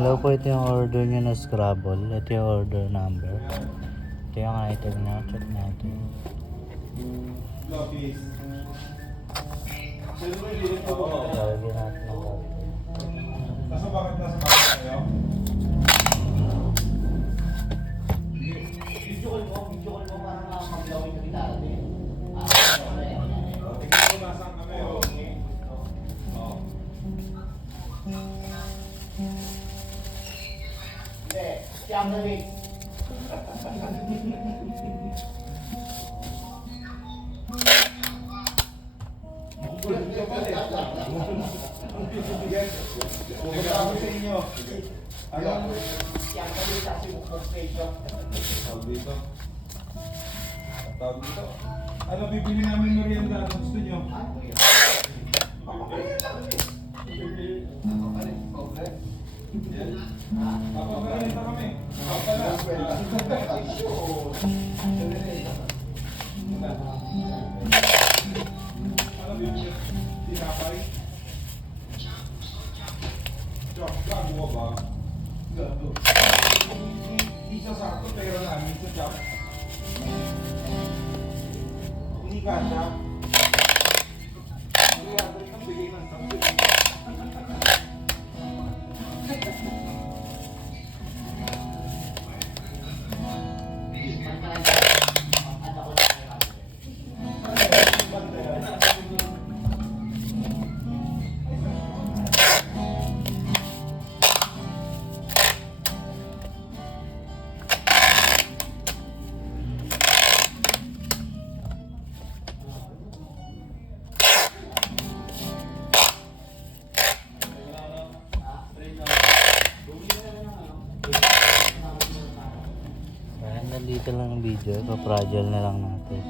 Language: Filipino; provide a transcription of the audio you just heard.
Hello po, ito yung order nyo na Scrabble. Ito yung order number. Ito yung item na. Check natin. Lalagyan natin ng coffee. Nasa bakit kayo? Video call mo para makakapagawin ka kita natin. Tingnan mo nasaan kami, oh. Hindi, siya ang galing. Pupunta kami sa inyo. Ano? Siya ang galing sa Sibukbog Station. Tawag dito. Tawag dito. Ano, bibili namin merienda. Ano gusto nyo? Ano yun? Papagaling na kami. Papala. Ano, bibili? Tinapay? Chok, gago ba? Gago. Hindi siya sakto, pero namin sa chop. Hindi ka siya. Hindi ka siya. Bigay ng sabi. Kaya nandito lang ang video. Ipapragile na lang natin.